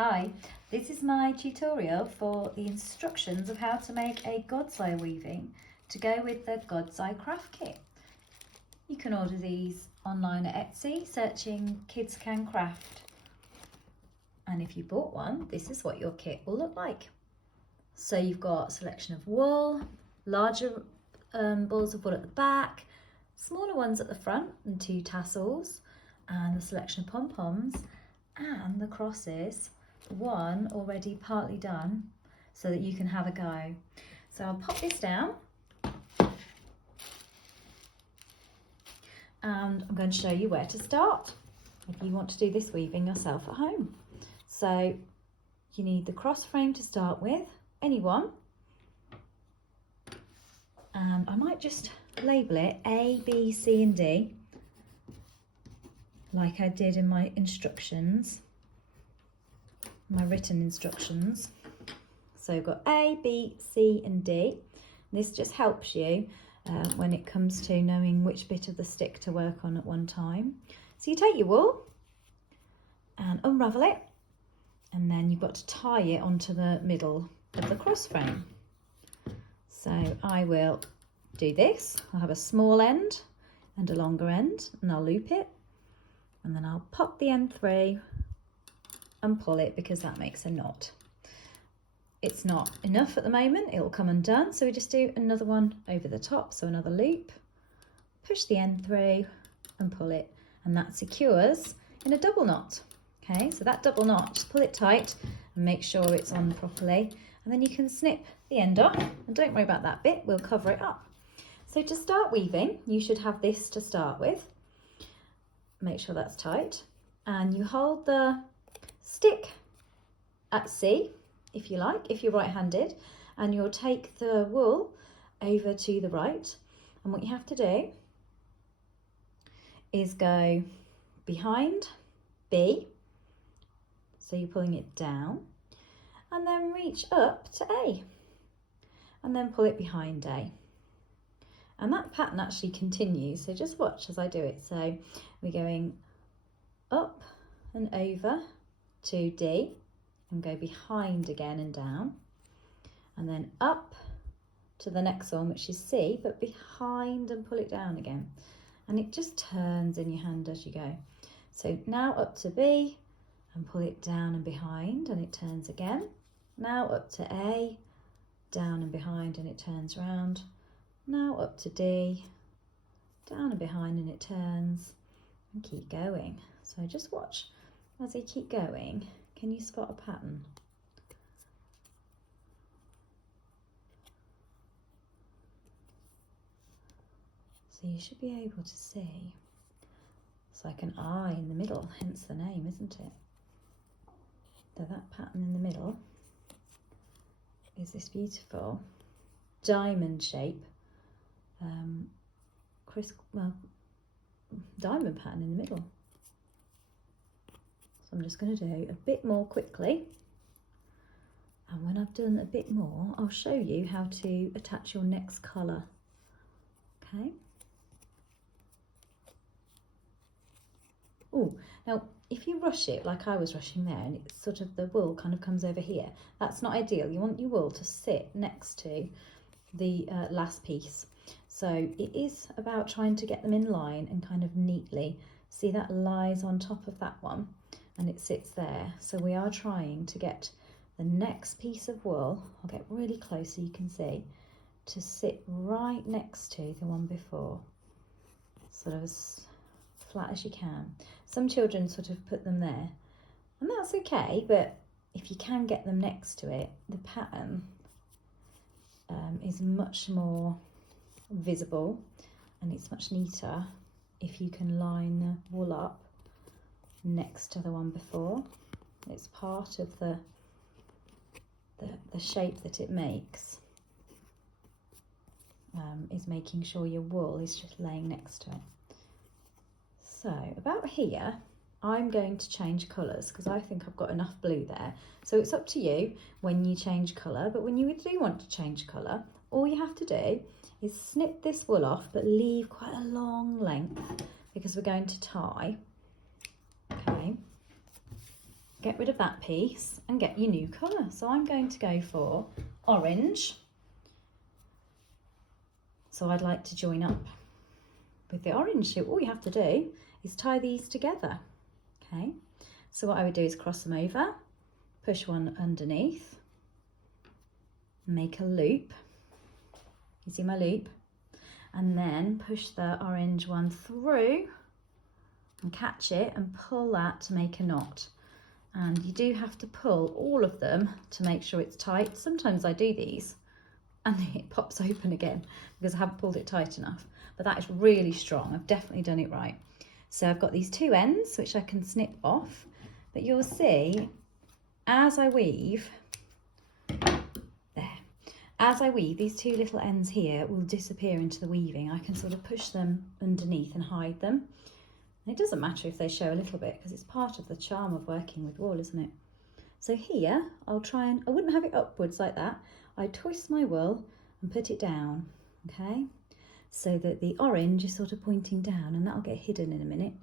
Hi, this is my tutorial for the instructions of how to make a God's Eye weaving to go with the God's Eye craft kit. You can order these online at Etsy, searching Kids Can Craft. And if you bought one, this is what your kit will look like. So you've got a selection of wool, larger balls of wool at the back, smaller ones at the front and 2 tassels, and a selection of pom-poms and the crosses, one already partly done so that you can have a go. So I'll pop this down and I'm going to show you where to start if you want to do this weaving yourself at home. So you need the cross frame to start with, any one, and I might just label it A, B, C and D like I did in my instructions, my written instructions. So you've got A, B, C and D. This just helps you when it comes to knowing which bit of the stick to work on at one time. So you take your wool and unravel it, and then you've got to tie it onto the middle of the cross frame. So I will do this. I'll have a small end and a longer end, and I'll loop it, and then I'll pop the end through and pull it because that makes a knot. It's not enough at the moment, it will come undone, so we just do another one over the top, so another loop, push the end through and pull it, and that secures in a double knot. Okay, so that double knot, just pull it tight and make sure it's on properly, and then you can snip the end off, and don't worry about that bit, we'll cover it up. So to start weaving, you should have this to start with. Make sure that's tight, and you hold the stick at C, if you like, if you're right-handed, and you'll take the wool over to the right, and what you have to do is go behind B, so you're pulling it down, and then reach up to A, and then pull it behind A. And that pattern actually continues, so just watch as I do it. So we're going up and over to D and go behind again and down, and then up to the next one, which is C, but behind and pull it down again, and it just turns in your hand as you go. So now up to B and pull it down and behind, and it turns again. Now up to A, down and behind, and it turns round. Now up to D, down and behind, and it turns, and keep going. So just watch as I keep going. Can you spot a pattern? So you should be able to see. It's like an eye in the middle, hence the name, isn't it? So that pattern in the middle is this beautiful diamond shape, diamond pattern in the middle. So I'm just going to do a bit more quickly, and when I've done a bit more, I'll show you how to attach your next colour. Okay. Oh, now if you rush it like I was rushing there, and it's sort of the wool kind of comes over here, that's not ideal. You want your wool to sit next to the last piece. So it is about trying to get them in line and kind of neatly. See, that lies on top of that one and it sits there. So we are trying to get the next piece of wool, I'll get really close so you can see, to sit right next to the one before, sort of as flat as you can. Some children sort of put them there, and that's okay, but if you can get them next to it, the pattern is much more visible, and it's much neater if you can line the wool up next to the one before. It's part of the shape that it makes, is making sure your wool is just laying next to it. So about here, I'm going to change colours because I think I've got enough blue there. So it's up to you when you change colour, but when you do want to change colour, all you have to do is snip this wool off, but leave quite a long length because we're going to tie. Okay. get rid of that piece and get your new colour. So I'm going to go for orange. So I'd like to join up with the orange. So all you have to do is tie these together. Okay, so what I would do is cross them over, push one underneath, make a loop. You see my loop? And then push the orange one through and catch it and pull that to make a knot. And you do have to pull all of them to make sure it's tight. Sometimes I do these and it pops open again because I haven't pulled it tight enough. But that is really strong. I've definitely done it right. So I've got these two ends which I can snip off, but you'll see as I weave, as I weave, these two little ends here will disappear into the weaving. I can sort of push them underneath and hide them. And it doesn't matter if they show a little bit because it's part of the charm of working with wool, isn't it? So here, I'll try and, I wouldn't have it upwards like that. I twist my wool and put it down, okay? So that the orange is sort of pointing down, and that'll get hidden in a minute.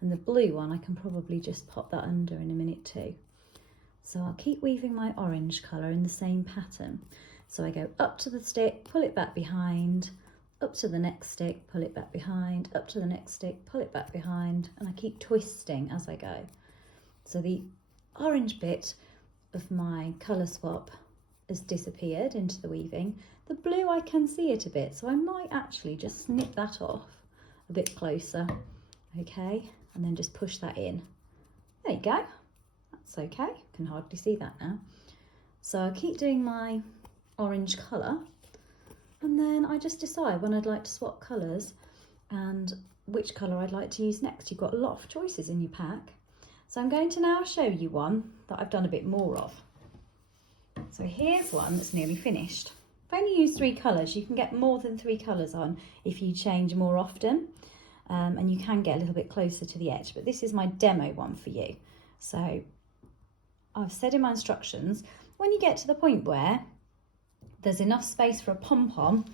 And the blue one, I can probably just pop that under in a minute too. So I'll keep weaving my orange colour in the same pattern. So I go up to the stick, pull it back behind, up to the next stick, pull it back behind, up to the next stick, pull it back behind, and I keep twisting as I go. So the orange bit of my colour swap has disappeared into the weaving. The blue, I can see it a bit, so I might actually just snip that off a bit closer, okay, and then just push that in. There you go, that's okay, I can hardly see that now. So I'll keep doing my orange colour, and then I just decide when I'd like to swap colours and which colour I'd like to use next. You've got a lot of choices in your pack. So I'm going to now show you one that I've done a bit more of. So here's one that's nearly finished. I've only used 3 colours. You can get more than 3 colours on if you change more often, and you can get a little bit closer to the edge, but this is my demo one for you. So I've said in my instructions, when you get to the point where there's enough space for a pom-pom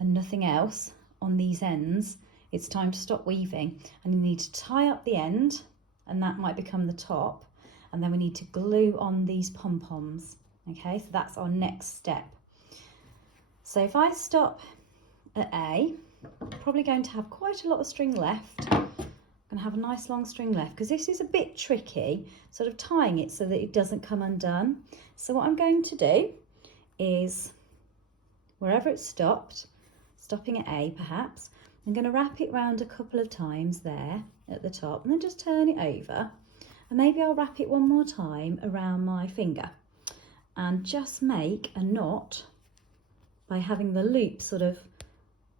and nothing else on these ends, it's time to stop weaving, and you need to tie up the end, and that might become the top, and then we need to glue on these pom-poms. Okay, so that's our next step. So if I stop at A, I'm probably going to have quite a lot of string left. I'm going to have a nice long string left because this is a bit tricky, sort of tying it so that it doesn't come undone. So what I'm going to do is, wherever it's stopped, stopping at A perhaps, I'm going to wrap it round a couple of times there at the top and then just turn it over, and maybe I'll wrap it one more time around my finger and just make a knot by having the loop sort of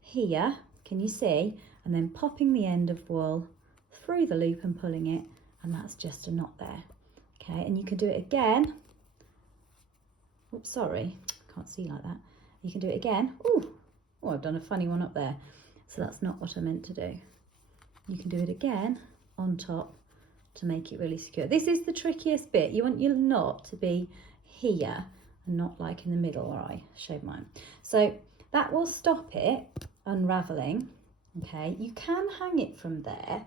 here, can you see, and then popping the end of wool through the loop and pulling it, and that's just a knot there. Okay, and you can do it again. Oops, sorry, can't see like that. You can do it again. Oh, I've done a funny one up there. So that's not what I meant to do. You can do it again on top to make it really secure. This is the trickiest bit. You want your knot to be here and not like in the middle where I showed mine. So that will stop it unraveling. Okay, you can hang it from there.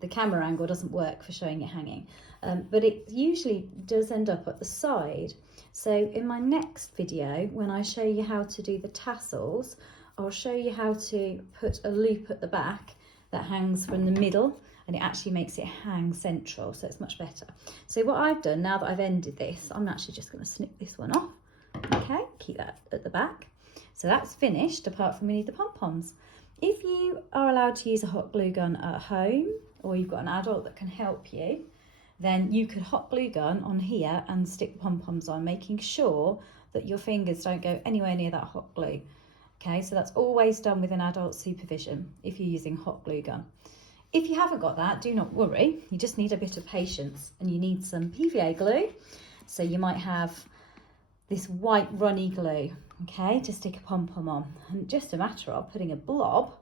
The camera angle doesn't work for showing it hanging, but it usually does end up at the side. So in my next video, when I show you how to do the tassels, I'll show you how to put a loop at the back that hangs from the middle, and it actually makes it hang central, so it's much better. So what I've done, now that I've ended this, I'm actually just going to snip this one off. Okay, keep that at the back. So that's finished, apart from we need the pom-poms. If you are allowed to use a hot glue gun at home, or you've got an adult that can help you, then you could hot glue gun on here and stick the pom-poms on, making sure that your fingers don't go anywhere near that hot glue. Okay, so that's always done with an adult supervision if you're using hot glue gun. If you haven't got that, do not worry. You just need a bit of patience, and you need some PVA glue. So you might have this white runny glue, okay, to stick a pom-pom on. And just a matter of putting a blob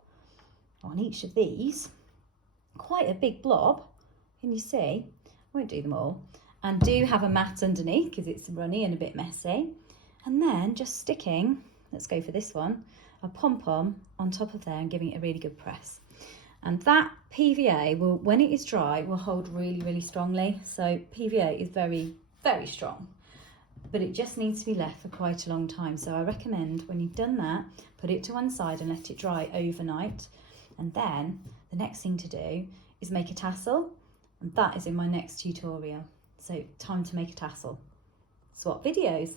on each of these, quite a big blob, can you see? I won't do them all. And do have a mat underneath because it's runny and a bit messy. And then just sticking, let's go for this one, a pom-pom on top of there and giving it a really good press. And that PVA will, when it is dry, will hold really, really strongly. So PVA is very, very strong, but it just needs to be left for quite a long time. So I recommend when you've done that, put it to one side and let it dry overnight. And then the next thing to do is make a tassel, and that is in my next tutorial. So time to make a tassel. Swap videos.